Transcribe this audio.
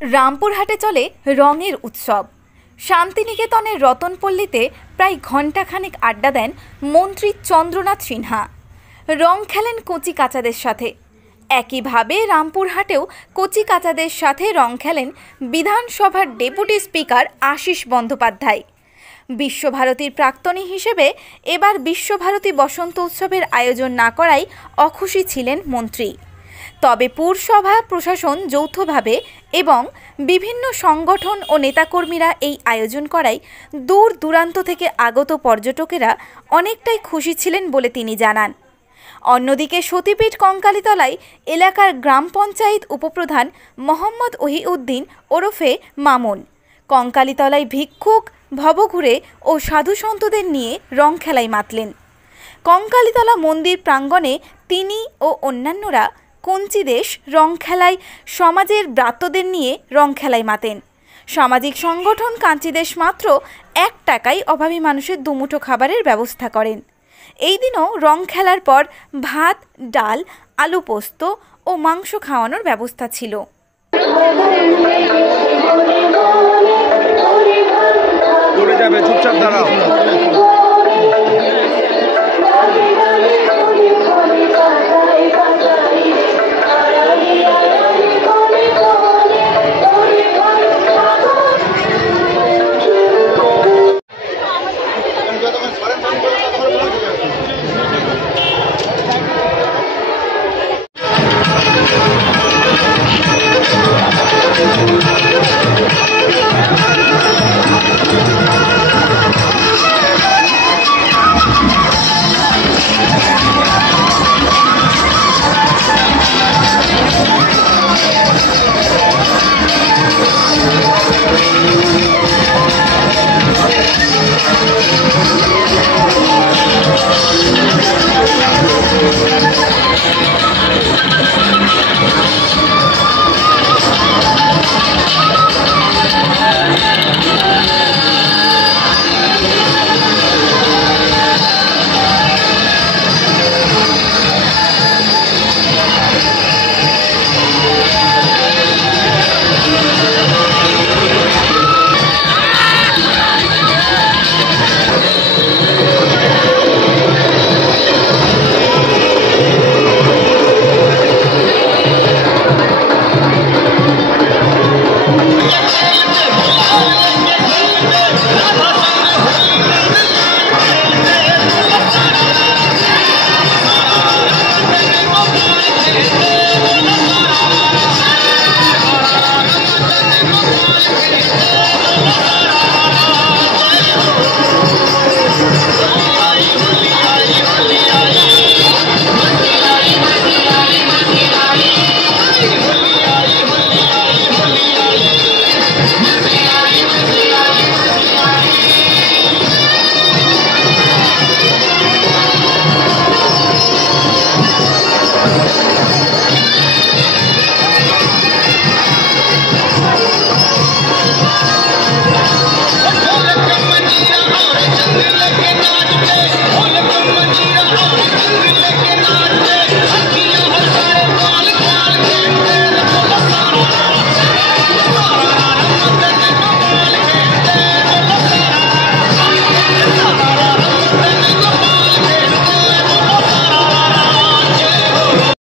রামপুরহাটে চলে রঙের উৎসব। শান্তিনিকেতনের রতনপল্লীতে প্রায় ঘণ্টাখানেক আড্ডা দেন মন্ত্রী চন্দ্রনাথ সিনহা। রং খেলেন কচি কাচাদের সাথে। একইভাবে রামপুরহাটেও কচি কাচাদের সাথে রং খেলেন বিধানসভার ডেপুটি স্পিকার আশিস বন্দ্যোপাধ্যায়। বিশ্বভারতীর প্রাক্তনী হিসেবে এবার বিশ্বভারতী বসন্ত উৎসবের আয়োজন না করায় অখুশি ছিলেন মন্ত্রী। তবে পুরসভা প্রশাসন যৌথভাবে এবং বিভিন্ন সংগঠন ও নেতাকর্মীরা এই আয়োজন করায় দূর দূরান্ত থেকে আগত পর্যটকেরা অনেকটাই খুশি ছিলেন বলে তিনি জানান। অন্যদিকে সতীপীঠ কঙ্কালীতলায় এলাকার গ্রাম পঞ্চায়েত উপপ্রধান মোহাম্মদ ওহিউদ্দিন ওরফে মামুন কঙ্কালীতলায় ভিক্ষুক, ভবঘুরে ও সাধু সন্তদের নিয়ে রং খেলায় মাতলেন। কঙ্কালীতলা মন্দির প্রাঙ্গণে তিনি ও অন্যান্যরা কঞ্চিদেশ রং খেলায় সমাজের ব্রাত্যদের নিয়ে রং খেলায় মাতেন। সামাজিক সংগঠন কাঞ্চিদেশ মাত্র 1 টাকায় অভাবী মানুষের দুমুঠো খাবারের ব্যবস্থা করেন। এই দিনও রং খেলার পর ভাত, ডাল, আলু পোস্ত ও মাংস খাওয়ানোর ব্যবস্থা ছিল। চুপচাপ দাঁড়াও।